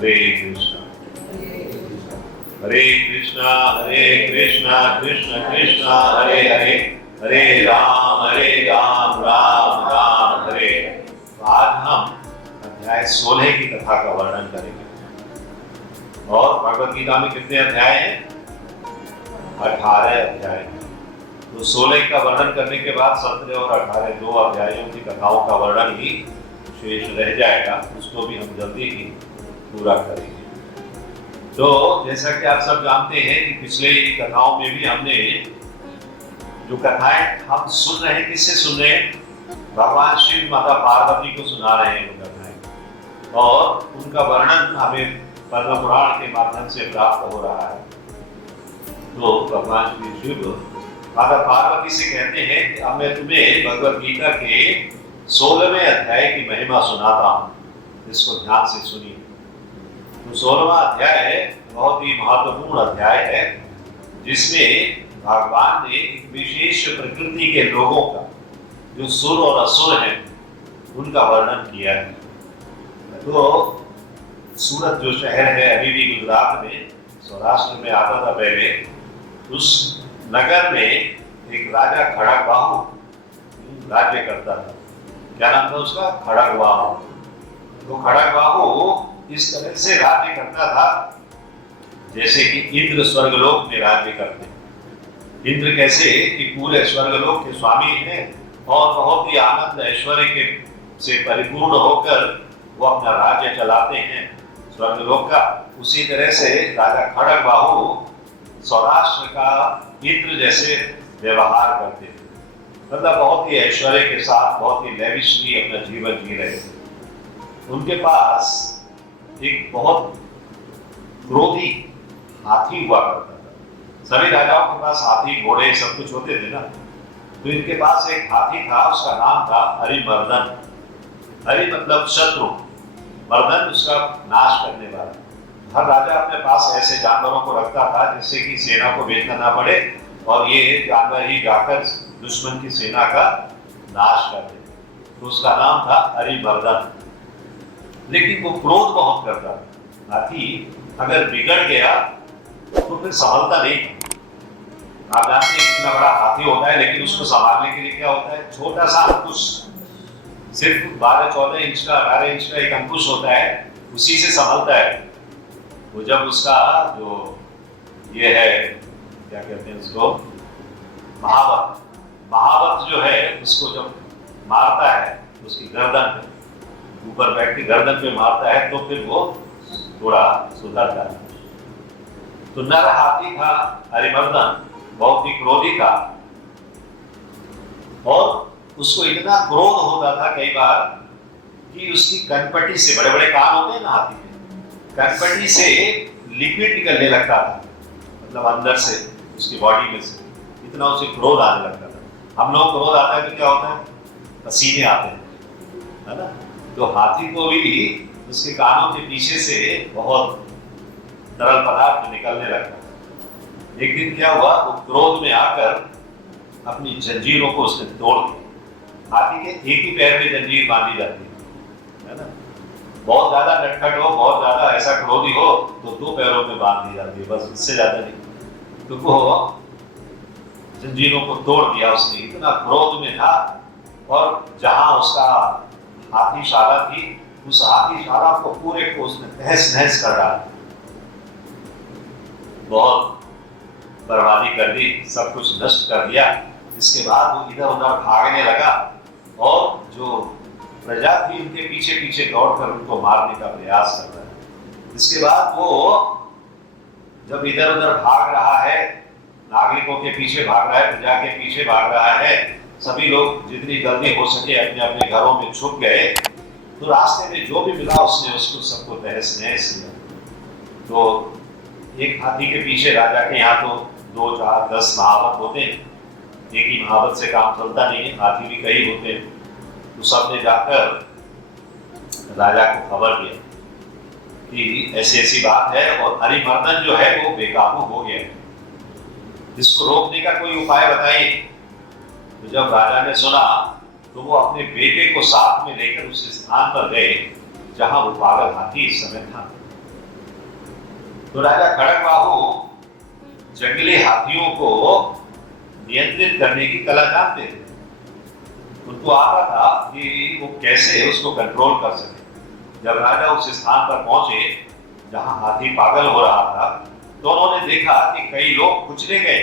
हरे कृष्णा कृष्ण कृष्ण हरे हरे, हरे राम राम राम हरे। आज हम अध्याय 16 की कथा का वर्णन करेंगे। और भगवत गीता में कितने अध्याय हैं? 18 अध्याय। तो 16 का वर्णन करने के बाद 17 और 18 दो अध्यायों की कथाओं का वर्णन ही शेष रह जाएगा, उसको भी हम जल्दी ही पूरा करेंगे। तो जैसा कि आप सब जानते हैं कि पिछले कथाओं में भी हमने जो कथाएं हम सुन रहे हैं, किससे सुन रहे हैं? भगवान शिव माता पार्वती को सुना रहे हैं वो कथाएं, और उनका वर्णन हमें पद्म पुराण के माध्यम से प्राप्त हो रहा है। तो भगवान श्री शिव माता पार्वती से कहते हैं कि अब मैं तुम्हें भगवत गीता के 16वें अध्याय की महिमा सुनाता हूँ, इसको ध्यान से सुनिए। तो 16वां अध्याय बहुत ही महत्वपूर्ण अध्याय है, जिसमें भगवान ने एक विशेष प्रकृति के लोगों का, जो सुर और असुर हैं, उनका वर्णन किया है। तो सूरत जो शहर है अभी भी गुजरात में, सौराष्ट्र में आता था पहले, उस नगर में एक राजा खड़गवाहू राज्य करता था। क्या नाम था उसका? खड़गवाहू। तो खड़गवाहू इस तरह से राज्य करता था जैसे कि इंद्र स्वर्गलोक में राज्य करते हैं। इंद्र कैसे कि पूरे स्वर्गलोक के स्वामी हैं और बहुत ही आनंद ऐश्वर्य के से परिपूर्ण होकर वो अपना राज्य चलाते हैं स्वर्गलोक का, उसी तरह से राजा खड़गवाहू सौराष्ट्र का इंद्र जैसे व्यवहार करते थे। मतलब बहुत ही ऐश्वर्य के साथ, बहुत ही लैविशली अपना जीवन जी रहे थे। उनके पास एक बहुत क्रोधी हाथी हुआ करता था। सभी राजाओं के पास हाथी घोड़े सब कुछ होते थे ना, तो इनके पास एक हाथी था, उसका नाम था हरिमर्दन। हरि मतलब शत्रु, मर्दन उसका नाश करने वाला। हर राजा अपने पास ऐसे जानवरों को रखता था जिससे कि सेना को भेजना ना पड़े और ये जानवर ही जाकर दुश्मन की सेना का नाश कर दे। तो उसका नाम था हरिमर्दन। लेकिन वो क्रोध बहुत करता था। हाथी अगर बिगड़ गया तो फिर संभलता नहीं। आप जानते हैं कितना बड़ा हाथी होता है, लेकिन उसको संभालने के लिए क्या होता है? छोटा सा अंकुश, सिर्फ 12-14 इंच का, 18 इंच का एक अंकुश होता है, उसी से संभलता है। वो जब उसका जो ये है, क्या कहते हैं उसको, महावत जो है, उसको जब मारता है उसकी गर्दन पे, ऊपर बैठ के गर्दन पे मारता है, तो फिर वो थोड़ा सुधरता है। तो नर हाथी था हरिमर्दन, बहुत ही क्रोधी था, और उसको इतना क्रोध होता था कई बार कि उसकी कनपटी से, बड़े बड़े कान होते हैं ना हाथी के, कनपटी से लिक्विड निकलने लगता था, मतलब अंदर से, उसकी बॉडी में से, इतना उसे क्रोध आने लगता था। हम लोग क्रोध आता है तो क्या होता है? पसीने आते हैं, है ना? तो हाथी को भी उसके कानों के पीछे से बहुत तरल पदार्थ निकलने लगता था। एक दिन क्या हुआ, वो क्रोध में आकर अपनी जंजीरों को उसने तोड़ दिया। हाथी के एक ही पैर में जंजीर बांधी जाती है ना? बहुत ज्यादा नटखट हो, बहुत ज्यादा ऐसा क्रोधी हो तो 2 पैरों में बांध दी जाती है, बस, इससे ज्यादा नहीं। तो वो जंजीरों को तोड़ दिया उसने, इतना क्रोध में था। और जहां उसका हाथीशाला थी, उस हाथीशाला को पूरे को उसने तहस नहस कर डाला, बहुत बर्बादी कर दी, सब कुछ नष्ट कर दिया। इसके बाद वो इधर उधर भागने लगा और जो प्रजा थी उनके पीछे पीछे दौड़कर उनको मारने का प्रयास कर रहा है। इसके बाद वो जब इधर उधर भाग रहा है, नागरिकों के पीछे भाग रहा है, प्रजा के पीछे भाग रहा है, सभी लोग जितनी जल्दी हो सके अपने अपने घरों में छुप गए। तो रास्ते में जो भी मिला उसने उसको सबको तहस नहस किया। तो एक हाथी के पीछे राजा के यहाँ तो 2, 4, 10 महावत होते हैं, एक ही महावत से काम चलता नहीं है, हाथी भी कई होते हैं। तो सबने जाकर राजा को खबर दिया कि ऐसी ऐसी बात है और हरिमर्दन जो है वो बेकाबू हो गया है, इसको रोकने का कोई उपाय बताइए। तो जब राजा ने सुना तो वो अपने बेटे को साथ में लेकर उस स्थान पर गए जहां वो पागल हाथी इस समय था। तो राजा खड़गबाहु जंगली हाथियों को नियंत्रित करने की कला जानते थे। उनको आता था कि वो कैसे उसको कंट्रोल कर सके। जब राजा उस स्थान पर पहुंचे जहां हाथी पागल हो रहा था, तो उन्होंने देखा कि कई लोग कुचले गए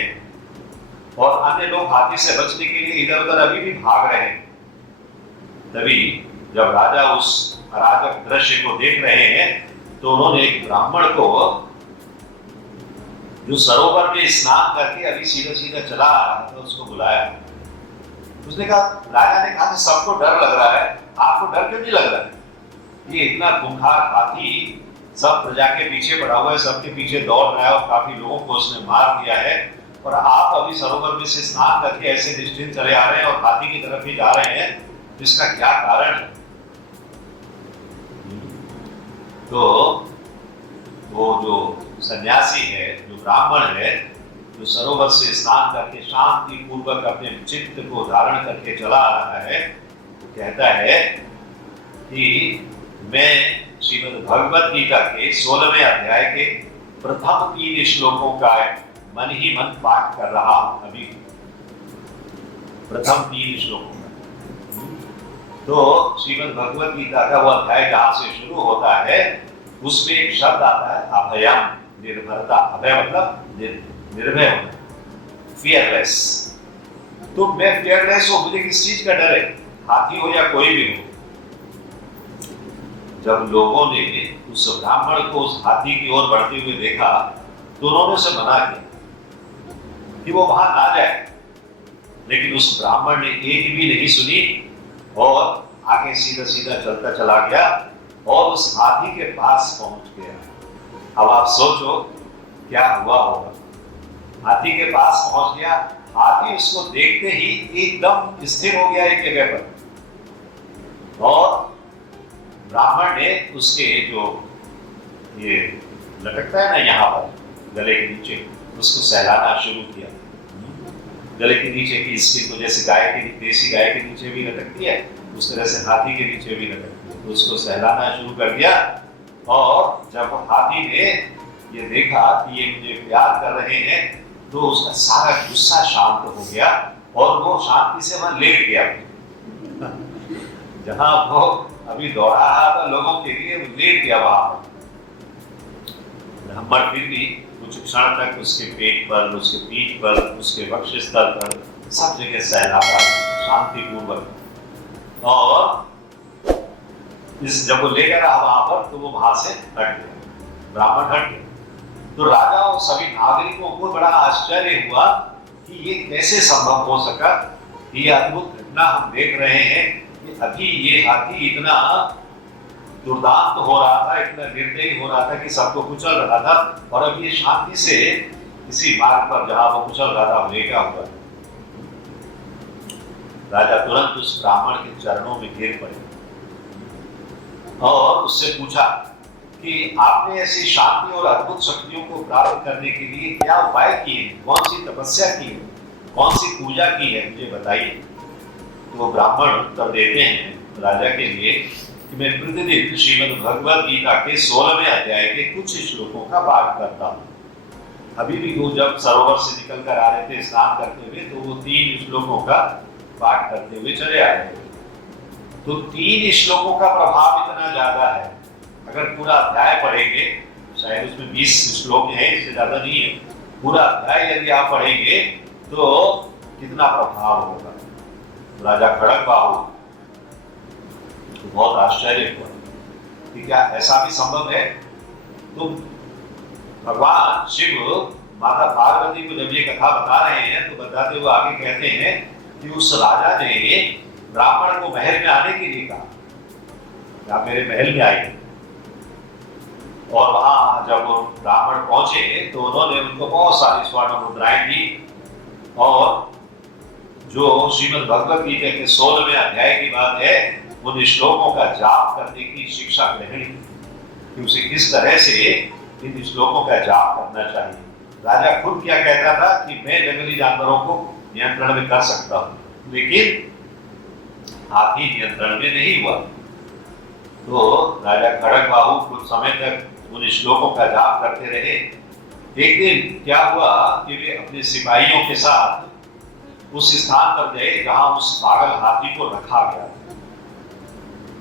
और अन्य लोग हाथी से बचने के लिए इधर उधर अभी भी भाग रहे हैं। तभी जब राजा उस अराजक दृश्य को देख रहे हैं, तो उन्होंने एक ब्राह्मण को, जो सरोवर में स्नान करके अभी सीधा सीधा चला आ रहा था, उसको बुलाया। उसने कहा, राजा ने कहा कि सबको डर लग रहा है, आपको डर क्यों नहीं लग रहा है? ये इतना खूंखार हाथी सब प्रजा के पीछे पड़ा हुआ है, सबके पीछे दौड़ रहा है और काफी लोगों को उसने मार दिया है, और आप अभी सरोवर में से स्नान करके ऐसे निश्चिंत चले आ रहे हैं और हाथी की तरफ ही जा रहे हैं, इसका क्या कारण है? तो वो जो सन्यासी है, जो ब्राह्मण है, जो सरोवर से स्नान करके शांति पूर्वक अपने चित्त को धारण करके चला आ रहा है, वो कहता है कि मैं श्रीमद् भगवत गीता के 16वें अध्याय के प्रथम 3 श्लोकों का मन ही मन पाठ कर रहा हूं अभी, प्रथम 3 श्लोकों का। तो श्रीमद् भगवत गीता का वो अध्याय जहां से शुरू होता है, उसमें एक शब्द आता है अभयम, निर्भरता। अभय मतलब निर्भय होना, फियरलेस। तो मैं फियरलेस हूं, मुझे किस चीज का डर है? हाथी हो या कोई भी हो। जब लोगों ने उस ब्राह्मण को उस हाथी की ओर बढ़ते हुए देखा, तो उन्होंने उसे मना किया कि वो वहां ना जाए, लेकिन उस ब्राह्मण ने एक भी नहीं सुनी और आगे सीधा सीधा चलता चला गया और उस हाथी के पास पहुंच गया। अब आप सोचो क्या हुआ होगा। हाथी के पास पहुंच गया, हाथी उसको देखते ही एकदम स्थिर हो गया एक जगह पर, और ब्राह्मण ने उसके जो ये लटकता है ना यहाँ पर गले के नीचे, उसको सहलाना शुरू किया। गले के नीचे की स्किन को जैसे गाय की, देसी गाय के नीचे भी लटकती है, उस तरह से हाथी के नीचे भी लटकती है। तो उसको सहलाना शुरू कर दिया, और जब हाथी ने ये देखा कि ये मुझे प्यार कर रहे हैं, तो उसका सारा गुस्सा शांत हो गया और वो शांति से वहां लेट गया। जहां वो अभी दौड़ा रहा था लोगों के लिए, वो लेट गया वहां। ब्राह्मण फिर भी कुछ क्षण तक उसके पेट पर, उसके पीठ पर, उसके वक्षस्थल पर सब जगह सहलाता शांतिपूर्वक, और जब वो लेकर रहा वहां पर, तो वो वहां से हट गया, ब्राह्मण हट गया। तो राजा और सभी नागरिकों को बड़ा आश्चर्य हुआ कि ये कैसे संभव हो सका। ये अद्भुत घटना हम देख रहे हैं कि अभी ये हाथी इतना दुर्दांत हो रहा था, इतना निर्दयी हो रहा था कि सबको कुचल रहा था, और अब ये शांति से इसी मार्ग पर जहां वो कुचल रहा था लेटा हुआ। राजा तुरंत उस ब्राह्मण के चरणों में गिर पड़े और उससे पूछा कि आपने ऐसी शांति और अद्भुत शक्तियों को प्राप्त करने के लिए क्या उपाय किए, कौन सी तपस्या की है, कौन सी पूजा की है, मुझे बताइए। तो ब्राह्मण उत्तर देते हैं राजा के लिए कि मैं प्रतिदिन श्रीमद् भगवत गीता के 16वें अध्याय के कुछ श्लोकों का पाठ करता हूँ। अभी भी वो जब सरोवर से निकल कर आ रहे थे स्नान करते हुए, तो वो 3 श्लोकों का पाठ करते हुए चले आ रहे थे। तो 3 श्लोकों का प्रभाव इतना ज्यादा है, अगर पूरा अध्याय पढ़ेंगे, शायद उसमें 20 श्लोक हैं, इससे ज्यादा नहीं है, पूरा अध्याय यदि आप पढ़ेंगे तो कितना प्रभाव होगा। राजा खड़गबाहु तो बहुत आश्चर्य हुआ कि क्या ऐसा भी संभव है। तो भगवान शिव माता पार्वती को जब ये कथा बता रहे हैं, तो बताते हुए आगे कहते हैं कि उस राजा ने ब्राह्मण को महल में आने के लिए कहा, आप मेरे महल में आइए। और वहां जब ब्राह्मण पहुंचे, तो उन्होंने उनको बहुत सारी स्वर्ण मुद्राएं दी, और जो श्रीमद् भगवत गीता के 16वें अध्याय की बात है, उन श्लोकों का जाप करने की शिक्षा ग्रहण की कि उसे किस तरह से इन श्लोकों का जाप करना चाहिए। राजा खुद क्या कहता था कि मैं जंगली जानवरों को नियंत्रण में कर सकता हूँ, लेकिन हाथी नियंत्रण में नहीं हुआ। तो राजा खड़गबाहु कुछ समय तक उन श्लोकों का जाप करते रहे। एक दिन क्या हुआ कि वे अपने सिपाहियों के साथ उस स्थान पर गए जहां उस पागल हाथी को रखा गया था।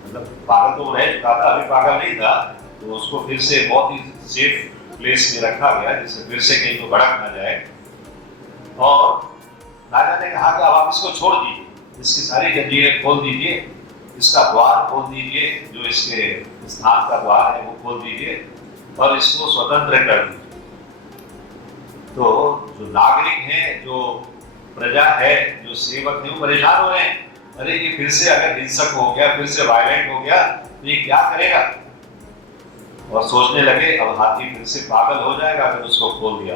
मतलब पागल तो रह चुका था, अभी पागल नहीं था, तो उसको फिर से बहुत ही सेफ प्लेस में रखा गया जिससे फिर से कहीं तो भड़क ना जाए। और राजा ने कहा कि आप इसको छोड़ दीजिए, इसकी सारी जंजीरें खोल दीजिए, इसका द्वार खोल दीजिए, जो इसके स्थान का द्वार है वो खोल दीजिए और इसको स्वतंत्र कर दीजिए। तो जो नागरिक हैं, जो प्रजा है, जो सेवक है, वो परेशान हो रहे हैं। अरे ये फिर से अगर हिंसक हो गया, फिर से वायलेंट हो गया तो ये क्या करेगा, और सोचने लगे अब हाथी फिर से पागल हो जाएगा अगर उसको खोल दिया।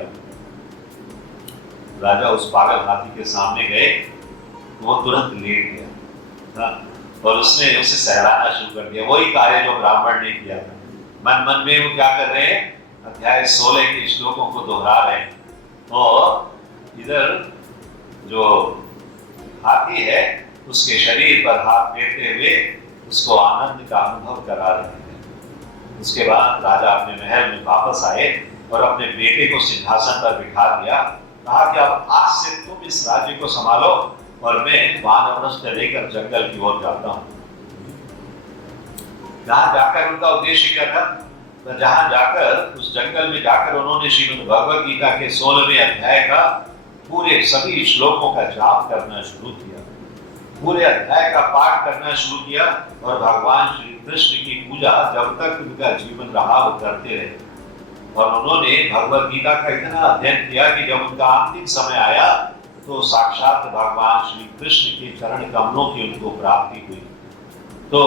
राजा उस पागल हाथी के सामने गए, वो तुरंत लेट गया और उसने उसे सहलाना शुरू कर दिया। वही कार्य जो ब्राह्मण ने किया था। मन मन में वो क्या कर रहे हैं, अध्याय 16 के श्लोकों को दोहरा रहे हैं और इधर जो हाथी है उसके शरीर पर हाथ फेरते हुए उसको आनंद का अनुभव करा रहे हैं। उसके बाद राजा अपने महल में वापस आए और अपने बेटे को सिंहासन पर बिठा दिया। कहा कि अब आज से तुम इस राज्य को संभालो और मैं वानप्रस्थ लेकर जंगल की ओर जाता हूँ। जहां जाकर उनका उद्देश्य क्या था, तो जहां जाकर उस जंगल में जाकर उन्होंने श्रीमद् भगवद गीता के 16वें अध्याय का पूरे सभी श्लोकों का जाप करना शुरू किया, पूरे अध्याय का पाठ करना शुरू किया और भगवान श्री कृष्ण की पूजा जब तक उनका जीवन रहा वो करते रहे। और उन्होंने भगवद गीता का इतना अध्ययन किया कि जब उनका अंतिम समय आया तो साक्षात भगवान श्री कृष्ण के चरण कमलों की उनको प्राप्ति हुई। तो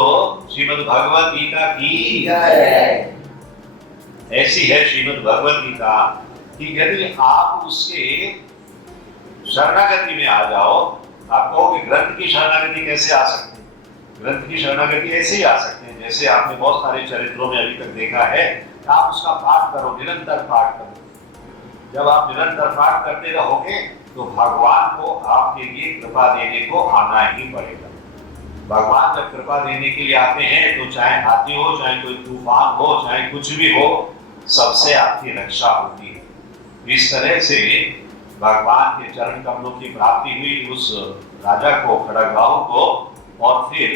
श्रीमद् भगवद गीता की ऐसी है श्रीमद् भगवद गीता कि यदि आप उसके शरणागति में आ जाओ, आप कहोगे ग्रंथ की शरणागति कैसे आ सकती है? ग्रंथ की शरणागति ऐसे ही आ सकते हैं जैसे आपने बहुत सारे चरित्रों में अभी तक देखा है, आप उसका पाठ करो, निरंतर पाठ करो। जब आप निरंतर पाठ करते रहोगे तो भगवान को आपके लिए कृपा देने को आना ही पड़ेगा। भगवान जब कृपा देने के लिए आते हैं तो चाहे हाथी हो, चाहे कोई तूफान हो, चाहे कुछ भी हो, सबसे आपकी रक्षा होती है। इस तरह से भगवान के चरण कमलों की प्राप्ति हुई उस राजा को, खड़गवाहु को, और फिर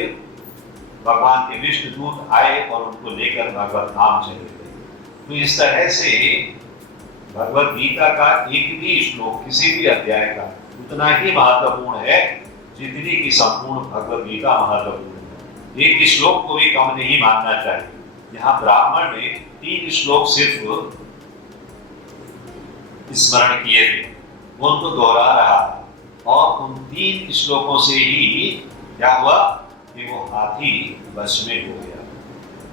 भगवान के विष्णु दूत आए और उनको लेकर भगवत धाम चले गए। तो इस तरह से भगवद गीता का एक भी श्लोक, किसी भी अध्याय का उतना ही महत्वपूर्ण है जितनी की संपूर्ण भगवद गीता महत्वपूर्ण है। एक श्लोक को भी कम नहीं मानना चाहिए। यहाँ ब्राह्मण ने 3 श्लोक सिर्फ स्मरण किए थे, वो उनको दोहरा रहा और उन 3 श्लोकों से ही क्या हुआ कि वो हाथी वश में हो गया,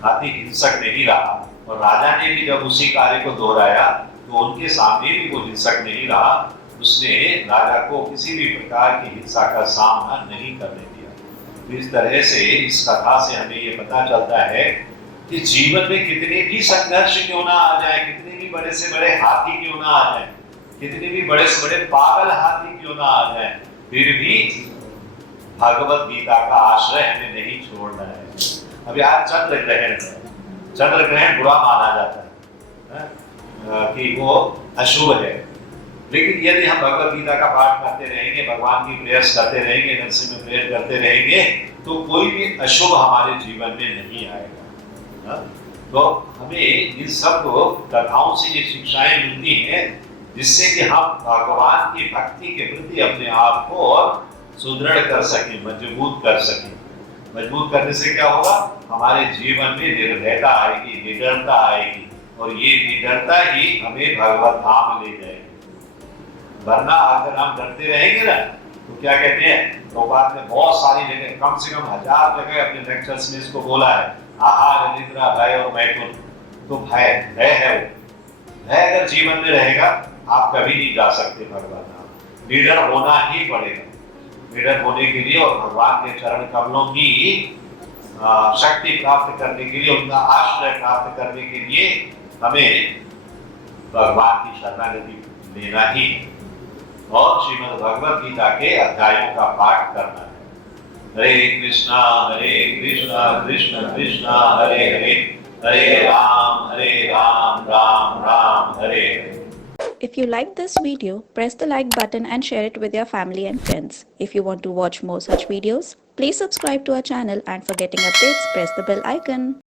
हाथी हिंसक नहीं रहा। और राजा ने भी जब उसी कार्य को दोहराया तो उनके सामने भी वो हिंसक नहीं रहा, उसने राजा को किसी भी प्रकार की हिंसा का सामना नहीं करने दिया। तो इस तरह से इस कथा से हमें ये पता चलता है कि जीवन में कितने भी संघर्ष क्यों ना आ जाए, कितने भी बड़े से बड़े हाथी क्यों ना आ जाए, कितने भी बड़े से बड़े पागल हाथी क्यों ना आ जाए, फिर भी भगवद गीता का आश्रय हमें नहीं छोड़ना है। अभी आज चंद्र ग्रहण है, चंद्र ग्रहण बुरा माना जाता है कि वो अशुभ है, लेकिन यदि हम भगवद गीता का पाठ करते रहेंगे, भगवान की प्रेयर्स करते रहेंगे, नरसिंह में प्रेयर करते रहेंगे, तो कोई भी अशुभ हमारे जीवन में नहीं आएगा। तो हमें इन सब कथाओं से ये शिक्षाएं मिलती हैं जिससे कि हम भगवान की भक्ति के प्रति अपने आप को और सुदृढ़ कर सकें, मजबूत कर सकें। मजबूत करने से क्या होगा, हमारे जीवन में निर्भयता आएगी, निडरता आएगी, और ये निडरता ही हमें भगवत धाम ले जाएगी। वरना अगर हम डरते रहेंगे ना तो क्या कहते हैं, प्रभुपाद ने बहुत सारी जगह, कम से कम 1000 जगह अपने लेक्चर्स में इसको बोला है, आहार, निद्रा, भय और मैथुन। तो भय है, वो भय अगर जीवन में रहेगा आप कभी नहीं जा सकते भगवत धाम। निडर होना ही पड़ेगा। निडर होने के लिए और भगवान के चरण कमलों की शक्ति प्राप्त करने के लिए, उनका आश्रय प्राप्त करने के लिए हमें भगवान की शरणागति लेना ही और श्रीमद् भगवद गीता के अध्यायों का पाठ करना है। हरे कृष्णा कृष्ण कृष्ण हरे हरे, हरे Ram Ram Ram Ram Hare Hare. If you like this video, press the like button and share it with your family and friends. If you want to watch more such videos, please subscribe to our channel, and for getting updates, press the bell icon.